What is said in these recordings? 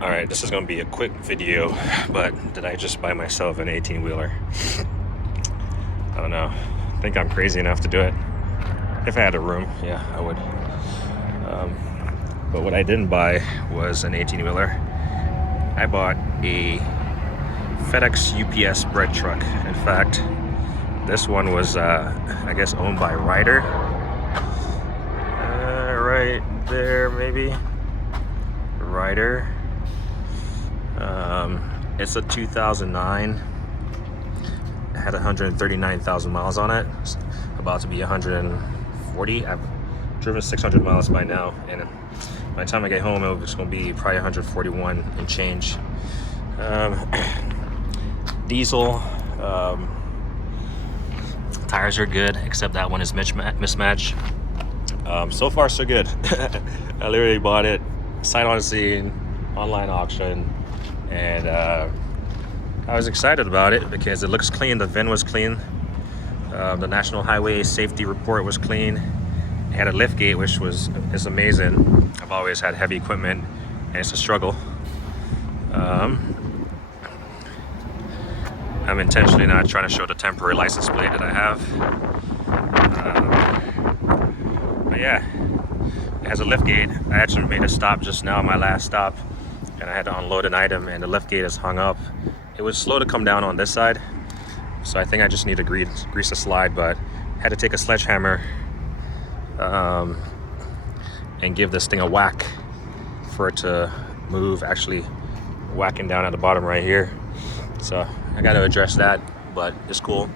All right, this is gonna be a quick video, but did I just buy myself an 18-wheeler? I don't know. I think I'm crazy enough to do it. If I had a room, yeah, I would. But what I didn't buy was an 18-wheeler. I bought a FedEx UPS bread truck. In fact, this one was, I guess, owned by Ryder. Right there, maybe. Ryder. It's a 2009. It had 139,000 miles on it. It's about to be 140. I've driven 600 miles by now, and by the time I get home, it's going to be probably 141 and change. Diesel. Tires are good, except that one is mismatched. So far, so good. I literally bought it sight unseen, online auction, and I was excited about it because it looks clean. The VIN was clean. The National Highway Safety Report was clean. It had a lift gate, which is amazing. I've always had heavy equipment, and it's a struggle. I'm intentionally not trying to show the temporary license plate that I have. But yeah, it has a lift gate. I actually made a stop just now, my last stop, and I had to unload an item, and the lift gate is hung up. It was slow to come down on this side, so I think I just need to grease the slide, but I had to take a sledgehammer and give this thing a whack for it to move, actually whacking down at the bottom right here. So I got to address that, but it's cool.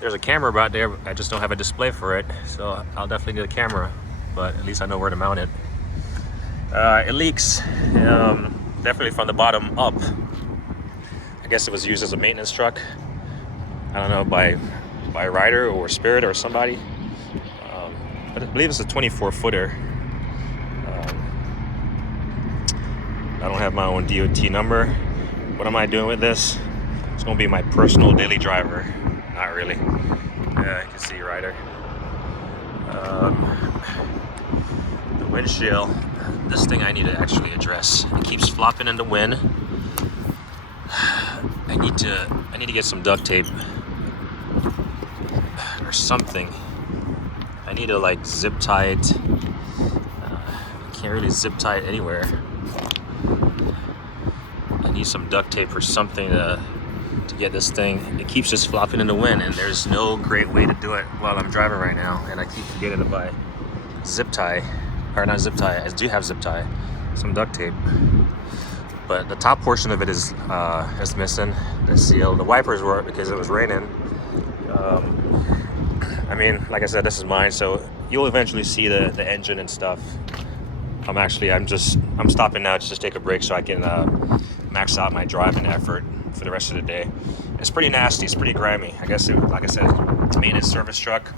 There's a camera about there, I just don't have a display for it, so I'll definitely get a camera, but at least I know where to mount it. It leaks, definitely from the bottom up. I guess it was used as a maintenance truck. I don't know, by Ryder or Spirit or somebody. But I believe it's a 24-footer. I don't have my own DOT number. What am I doing with this? It's gonna be my personal daily driver. Not really. Yeah, you can see Ryder. The windshield. This thing I need to actually address. It keeps flopping in the wind. I need to get some duct tape or something. I need to like zip tie it. Can't really zip tie it anywhere. I need some duct tape or something to get this thing. It keeps just flopping in the wind, and there's no great way to do it while I'm driving right now, and I keep forgetting to buy zip tie, or not zip tie, I do have zip tie, some duct tape, but the top portion of it is missing, the seal. The wipers were because it was raining. I mean, like I said, this is mine, so you'll eventually see the engine and stuff. I'm stopping now just to take a break so I can max out my driving effort for the rest of the day. It's pretty nasty, it's pretty grimy. I guess, like I said, it's a maintenance service truck.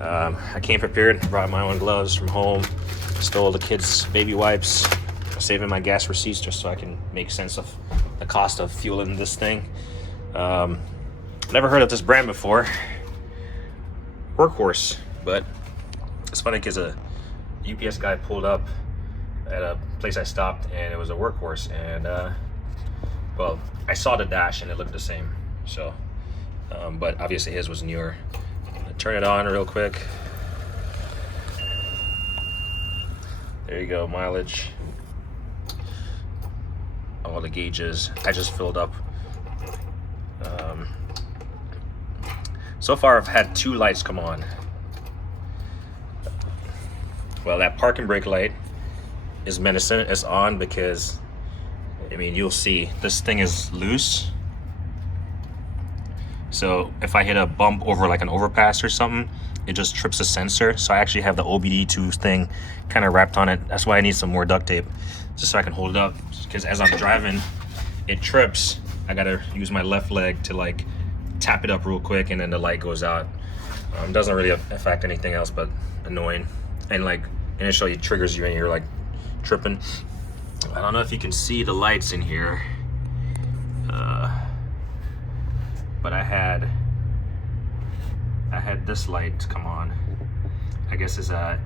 I came prepared, brought my own gloves from home, stole the kids' baby wipes, saving my gas receipts just so I can make sense of the cost of fueling this thing. Never heard of this brand before, Workhorse, but it's funny because a UPS guy pulled up at a place I stopped and it was a Workhorse, and well, I saw the dash and it looked the same, so but obviously his was newer. Turn it on real quick. There you go, mileage, all the gauges. I just filled up. So far I've had 2 lights come on. Well, that parking brake light is menacing. It's on because, I mean, you'll see this thing is loose. So if I hit a bump over like an overpass or something, it just trips the sensor. So I actually have the OBD2 thing kind of wrapped on it. That's why I need some more duct tape, just so I can hold it up. Because as I'm driving, it trips. I gotta use my left leg to like tap it up real quick, and then the light goes out. Doesn't really affect anything else, but annoying. And like initially it triggers you and you're like tripping. I don't know if you can see the lights in here, but I had this light come on. I guess it's a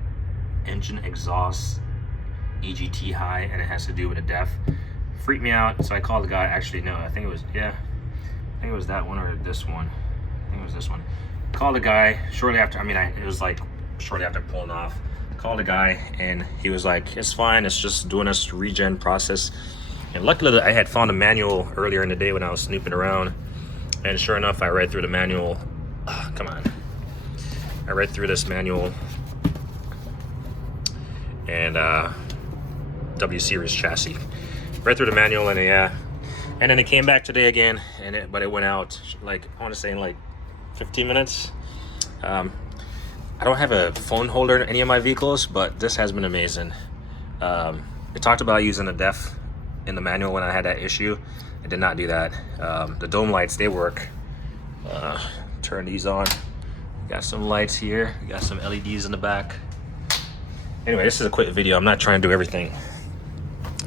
engine exhaust EGT high, and it has to do with a def. Freaked me out, so I called the guy. Actually, no, I think it was, yeah, I think it was that one or this one. I think it was this one. Called the guy shortly after, it was like shortly after pulling off. Called the guy, and he was like, it's fine, it's just doing this regen process. And luckily, I had found a manual earlier in the day when I was snooping around, and sure enough, I read through the manual. Come on. I read through this manual, and W Series chassis. Read through the manual, and yeah, and then it came back today again, but it went out like, I want to say in like 15 minutes. I don't have a phone holder in any of my vehicles, but this has been amazing. It talked about using a def in the manual when I had that issue. I did not do that. The dome lights, they work. Turn these on. Got some lights here. Got some LEDs in the back. Anyway, this is a quick video. I'm not trying to do everything.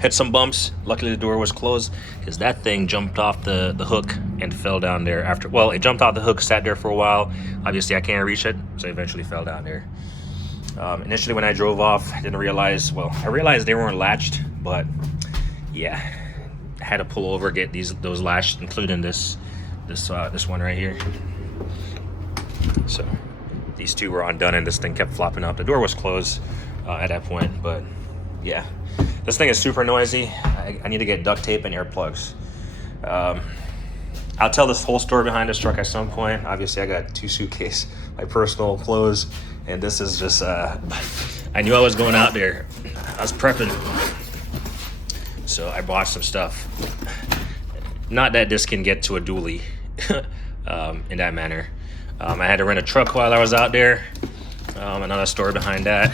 Hit some bumps. Luckily the door was closed, because that thing jumped off the hook and fell down there after. Well, it jumped off the hook, sat there for a while. Obviously I can't reach it, so it eventually fell down there. Initially when I drove off, I didn't realize, well, I realized they weren't latched, but yeah, I had to pull over, get those latched, including this one right here. So these two were undone, and this thing kept flopping up. The door was closed at that point, but yeah, this thing is super noisy. I need to get duct tape and earplugs. I'll tell this whole story behind this truck at some point. Obviously I got 2 suitcases, my personal clothes, and this is just I knew I was going out there. I was prepping, so I bought some stuff. Not that this can get to a dually in that manner. I had to rent a truck while I was out there. Another story behind that.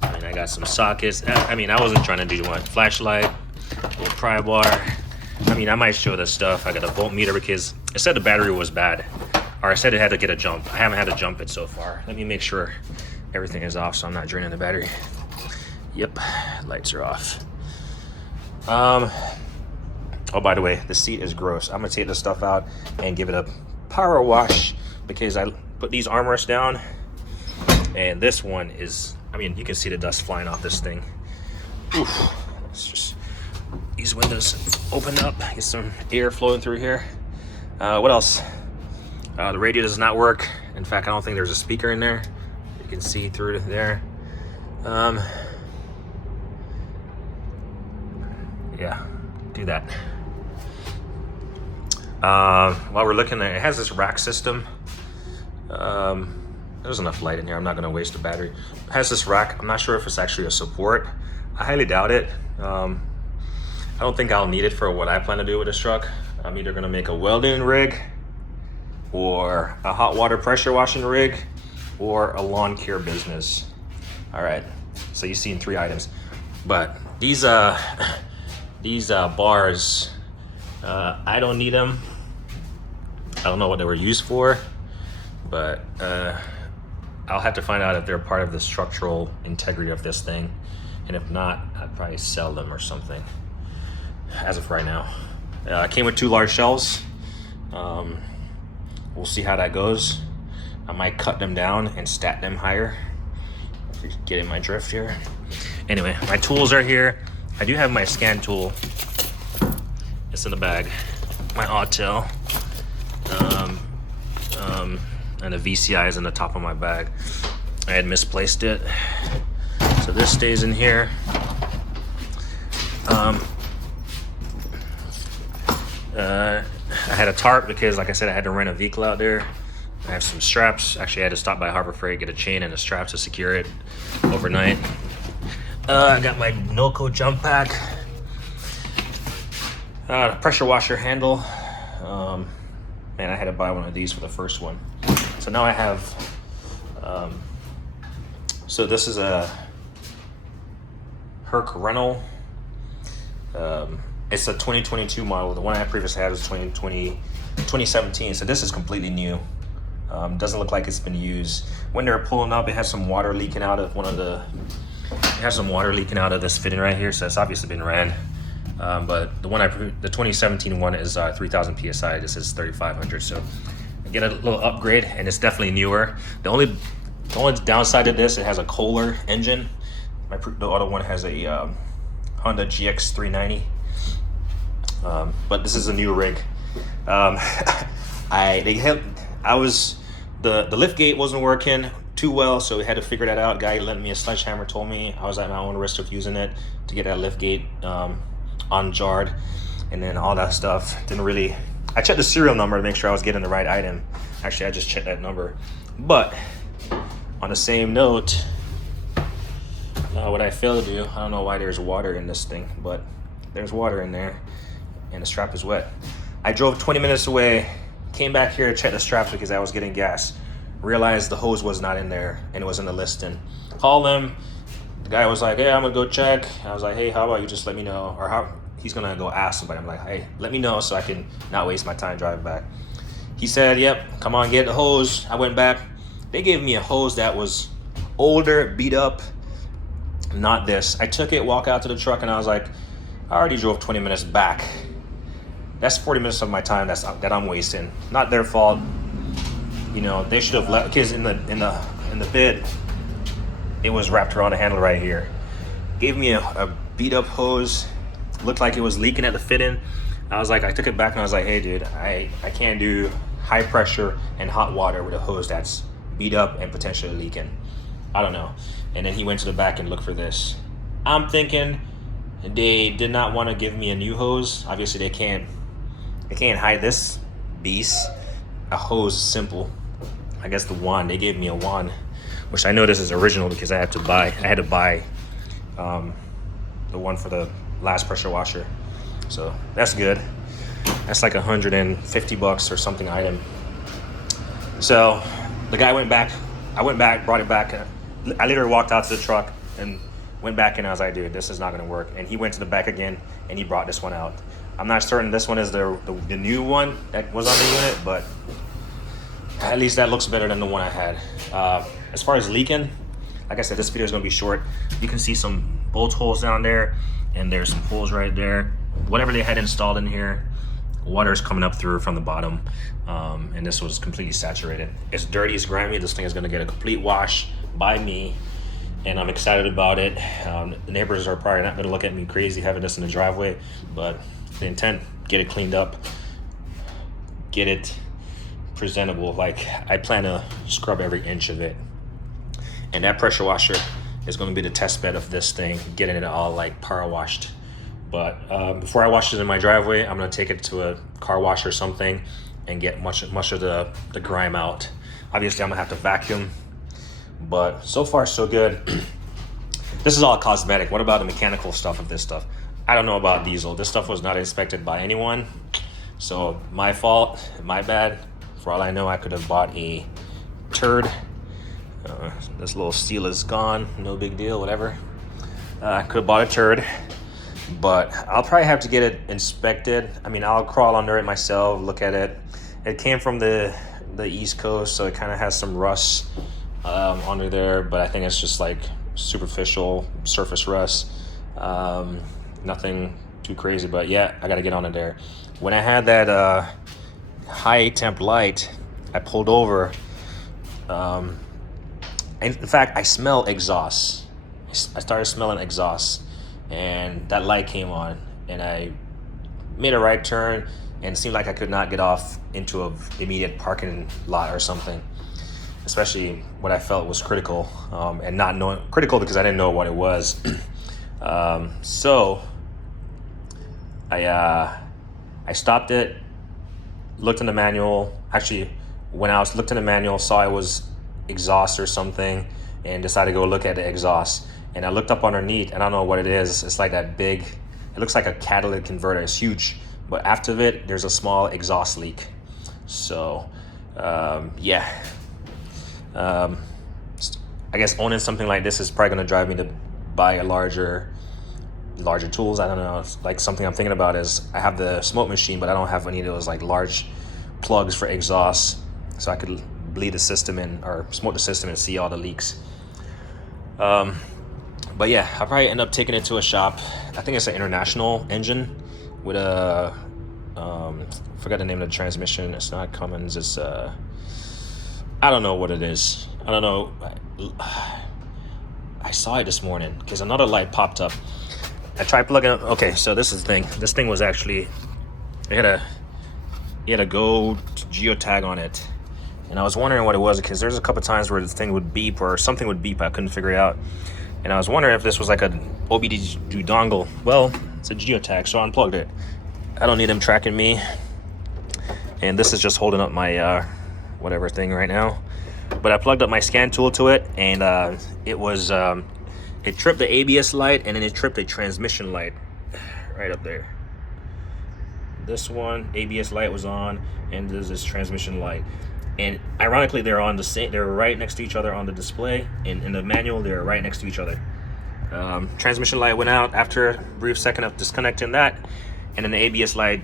I got some sockets. I wasn't trying to do one. Flashlight, little pry bar. I might show this stuff. I got a voltmeter because it said the battery was bad, or I said it had to get a jump. I haven't had to jump it so far. Let me make sure everything is off so I'm not draining the battery. Yep, lights are off. Oh, by the way, the seat is gross. I'm gonna take this stuff out and give it a power wash, because I put these armrests down, and this one is, you can see the dust flying off this thing. Oof. It's just, these windows open up, get some air flowing through here. What else? The radio does not work. In fact, I don't think there's a speaker in there. You can see through there. Yeah, do that. While we're looking at it, has this rack system. There's enough light in here. I'm not gonna waste the battery. It has this rack. I'm not sure if it's actually a support. I highly doubt it. I don't think I'll need it for what I plan to do with this truck. I'm either gonna make a welding rig, or a hot water pressure washing rig, or a lawn care business. All right, so you've seen 3 items, but these bars, I don't need them. I don't know what they were used for, but I'll have to find out if they're part of the structural integrity of this thing, and if not, I'd probably sell them or something. As of right now, I came with 2 large shelves. We'll see how that goes. I might cut them down and stack them higher. If you're getting my drift here. Anyway, my tools are here. I do have my scan tool. It's in the bag. My Autel. And the VCI is in the top of my bag. I had misplaced it, so this stays in here. I had a tarp because, like I said, I had to rent a vehicle out there. I have some straps. Actually, I had to stop by Harbor Freight, get a chain and a strap to secure it overnight. I got my Noco jump pack. Pressure washer handle. Man, I had to buy one of these for the first one. So now I have, so this is a Herc Rental. It's a 2022 model. The one I previously had was 2017. So this is completely new. Doesn't look like it's been used. When they're pulling up, it has some water leaking out of this fitting right here. So it's obviously been ran. But the 2017 one is 3,000 PSI. This is 3,500. So I get a little upgrade, and it's definitely newer. The only downside of this, it has a Kohler engine. The other one has a Honda GX 390. But this is a new rig. Um, the lift gate wasn't working too well, so we had to figure that out. Guy lent me a sledgehammer, told me I was at my own risk of using it to get that lift gate unjarred, and then all that stuff. I checked the serial number to make sure I was getting the right item. Actually, I just checked that number. But on the same note, what I failed to do, I don't know why there's water in this thing, but there's water in there, and the strap is wet. I drove 20 minutes away, came back here to check the straps because I was getting gas. Realized the hose was not in there, and it was in the listing. Called them. The guy was like, "Hey, I'm gonna go check." I was like, "Hey, how about you just let me know?" Or how he's gonna go ask somebody. I'm like, "Hey, let me know so I can not waste my time driving back." He said, "Yep, come on, get the hose." I went back. They gave me a hose that was older, beat up. Not this. I took it, walk out to the truck, and I was like, I already drove 20 minutes back. That's 40 minutes of my time that I'm wasting. Not their fault. You know, they should have left, because in the bid, it was wrapped around the handle right here. Gave me a beat up hose. Looked like it was leaking at the fit-in. I took it back and I was like, "Hey dude, I can't do high pressure and hot water with a hose that's beat up and potentially leaking. I don't know." And then he went to the back and looked for this. I'm thinking they did not want to give me a new hose. Obviously they can't hide this beast. A hose is simple. I guess the wand, they gave me a wand, which I know this is original because I had to buy the one for the last pressure washer. So that's good. That's like $150 or something item. So the guy went back. I went back, brought it back. I literally walked out to the truck and went back, and I was like, "Dude, this is not gonna work." And he went to the back again and he brought this one out. I'm not certain this one is the new one that was on the unit, but at least that looks better than the one I had. As far as leaking, like I said, this video is gonna be short. You can see some bolt holes down there, and there's some holes right there. Whatever they had installed in here, water is coming up through from the bottom, and this was completely saturated. It's dirty, it's grimy. This thing is gonna get a complete wash by me, and I'm excited about it. The neighbors are probably not gonna look at me crazy having this in the driveway, but the intent, get it cleaned up, get it presentable. Like, I plan to scrub every inch of it, and that pressure washer is going to be the test bed of this thing, getting it all like power washed. But before I wash it in my driveway, I'm going to take it to a car wash or something and get much of the grime out. Obviously I'm gonna have to vacuum, but so far so good. This is all cosmetic. What about the mechanical stuff of this stuff? I don't know about diesel. This stuff was not inspected by anyone, so my fault, my bad. For all I know, I could have bought a turd. This little seal is gone, no big deal, whatever. I could have bought a turd, but I'll probably have to get it inspected. I mean, I'll crawl under it myself, look at it. It came from the East Coast, so it kind of has some rust under there, but I think it's just like superficial surface rust. Nothing too crazy, but yeah, I gotta get on it there. When I had that high temp light, I pulled over. In fact, I smell exhaust. I started smelling exhaust, and that light came on, and I made a right turn, and it seemed like I could not get off into an immediate parking lot or something, especially what I felt was critical, and not knowing critical because I didn't know what it was. So I stopped it, looked in the manual. Actually, when I looked in the manual, saw it was exhaust or something, and decided to go look at the exhaust. And I looked up underneath, and I don't know what it is. It's like that big, it looks like a catalytic converter. It's huge, but after it, there's a small exhaust leak. So, yeah. I guess owning something like this is probably gonna drive me to buy a larger tools. I don't know. It's like something I'm thinking about is I have the smoke machine, but I don't have any of those like large plugs for exhaust, so I could bleed the system in or smoke the system and see all the leaks. But yeah, I'll probably end up taking it to a shop. I think it's an International engine with a forgot the name of the transmission. It's not Cummins. It's I don't know what it is. I don't know. I saw it this morning because another light popped up. I tried plugging up. Okay, so this is the thing. This thing was actually, it had a Go geotag on it, and I was wondering what it was because there's a couple times where the thing would beep or something would beep. I couldn't figure it out, and I was wondering if this was like an OBD2 dongle. Well, it's a geotag, so I unplugged it. I don't need them tracking me, and this is just holding up my whatever thing right now. But I plugged up my scan tool to it, and it was it tripped the ABS light, and then it tripped a transmission light right up there. This one ABS light was on, and there's this transmission light, and ironically they're on the same, they're right next to each other on the display, and in the manual they're right next to each other. Transmission light went out after a brief second of disconnecting that, and then the ABS light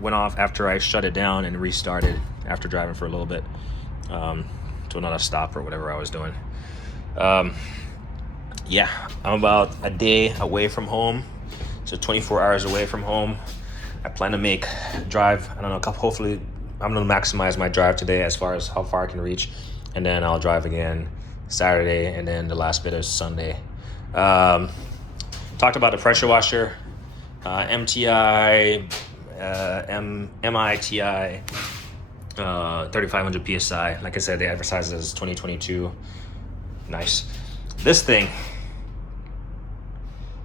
went off after I shut it down and restarted after driving for a little bit to another stop or whatever I was doing. Yeah, I'm about a day away from home, so 24 hours away from home. I plan to drive, I don't know, hopefully I'm gonna maximize my drive today as far as how far I can reach, and then I'll drive again Saturday, and then the last bit is Sunday. Talked about the pressure washer, MTI, MITI, 3500 PSI. Like I said, they advertise it as 2022. Nice. This thing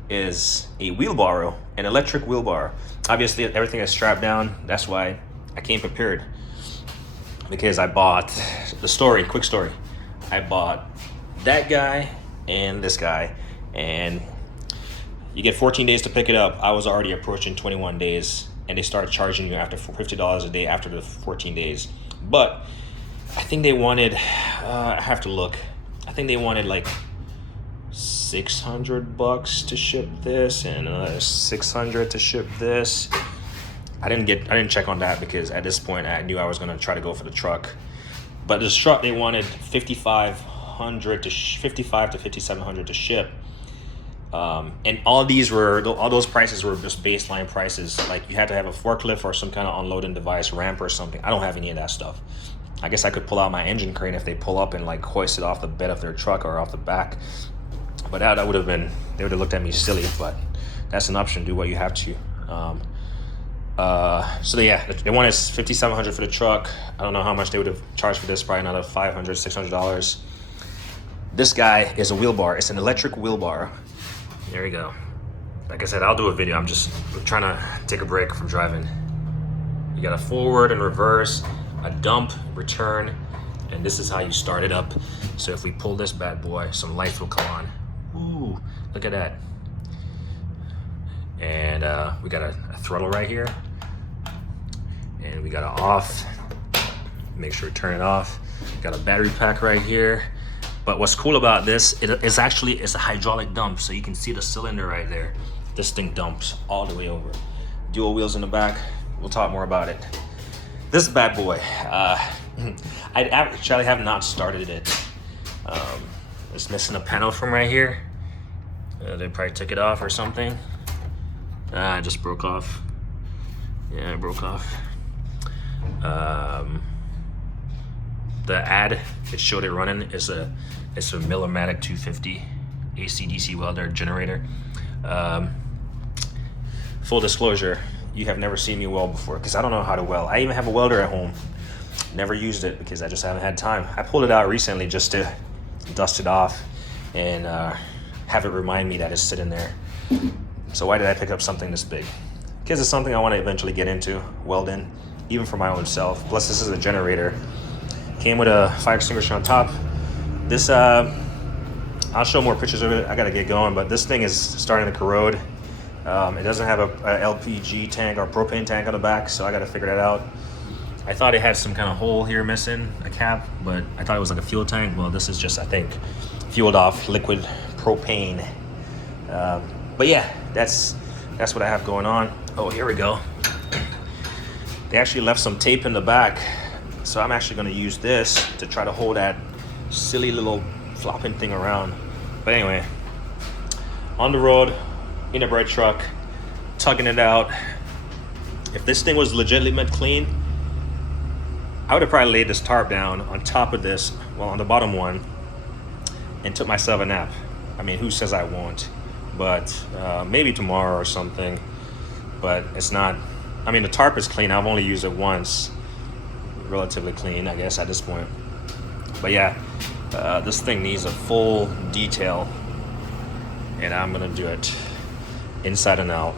is a wheelbarrow, an electric wheelbarrow. Obviously, everything is strapped down. That's why I came prepared, because I bought quick story. I bought that guy and this guy, and you get 14 days to pick it up. I was already approaching 21 days, and they start charging you after $50 a day after the 14 days. But I think they wanted, I have to look. I think they wanted like $600 to ship this, and another $600 to ship this. I didn't check on that because at this point I knew I was gonna try to go for the truck. But this truck, they wanted $5,500 to $5,700 to ship. And all those prices were just baseline prices. Like you had to have a forklift or some kind of unloading device, ramp or something. I don't have any of that stuff. I guess I could pull out my engine crane if they pull up and like hoist it off the bed of their truck or off the back. But that would have been, they would have looked at me silly, but that's an option. Do what you have to. So yeah, they wanted $5,700 for the truck. I don't know how much they would have charged for this, probably another $500, $600. This guy is a wheelbarrow. It's an electric wheelbarrow. There we go. Like I said, I'll do a video. I'm just trying to take a break from driving. You got a forward and reverse, a dump, return, and this is how you start it up. So if we pull this bad boy, some lights will come on. Ooh, look at that. And we got a throttle right here, and we got an off. Make sure to turn it off. Got a battery pack right here. But what's cool about this, it's a hydraulic dump, so you can see the cylinder right there. This thing dumps all the way over. Dual wheels in the back. We'll talk more about it. This bad boy, I actually have not started it. It's missing a panel from right here. They probably took it off or something. It just broke off. Yeah, it broke off. The ad, it showed it running. It's a Millermatic 250 AC/DC welder generator. Full disclosure, you have never seen me weld before because I don't know how to weld. I even have a welder at home. Never used it because I just haven't had time. I pulled it out recently just to dust it off and have it remind me that it's sitting there. So why did I pick up something this big? Because it's something I want to eventually get into, welding, even for my own self. Plus this is a generator. Came with a fire extinguisher on top. This, I'll show more pictures of it. I gotta get going, but this thing is starting to corrode. It doesn't have a LPG tank or propane tank on the back, so I gotta figure that out. I thought it had some kind of hole here missing, a cap, but I thought it was like a fuel tank. Well, this is just, I think, fueled off liquid propane. But yeah, that's what I have going on. Oh, here we go. They actually left some tape in the back, so I'm actually gonna use this to try to hold that silly little flopping thing around. But anyway, on the road, in a bright truck, tugging it out. If this thing was legitimate clean, I would have probably laid this tarp down on top of this, well, on the bottom one, and took myself a nap. I mean, who says I won't? but maybe tomorrow or something. But it's not, I mean, the tarp is clean. I've only used it once, relatively clean, I guess, at this point. But yeah, this thing needs a full detail, and I'm gonna do it inside and out.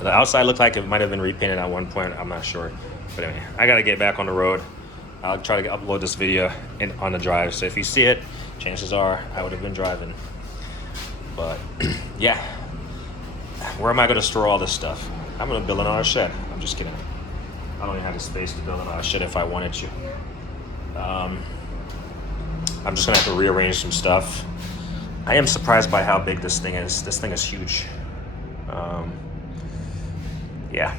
The outside looked like it might have been repainted at one point. I'm not sure. But anyway, I gotta get back on the road. I'll try to upload this video on the drive. So if you see it, chances are I would have been driving. But yeah, where am I gonna store all this stuff? I'm gonna build another shed. I'm just kidding. I don't even have the space to build another shed if I wanted to. I'm just gonna have to rearrange some stuff. I am surprised by how big this thing is. This thing is huge. Yeah.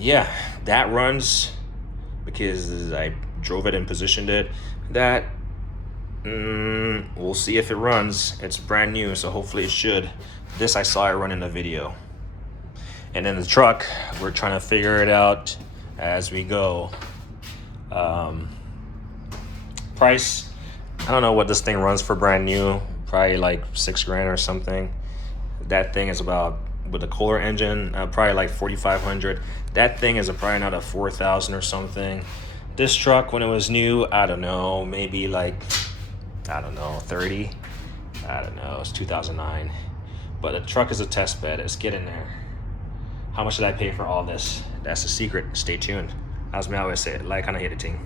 Yeah, that runs because I drove it and positioned it. That, we'll see if it runs. It's brand new, so hopefully it should. This I saw it run in the video. And then the truck, we're trying to figure it out as we go. Price, I don't know what this thing runs for brand new. Probably like $6,000 or something. That thing is about, with a Kohler engine, probably like 4,500. That thing is probably not a 4,000 or something. This truck, when it was new, I don't know, maybe like, I don't know, 30. I don't know, it's 2009. But the truck is a test bed. It's getting there. How much did I pay for all this? That's the secret. Stay tuned. As me always say, like, kind of hit a ting.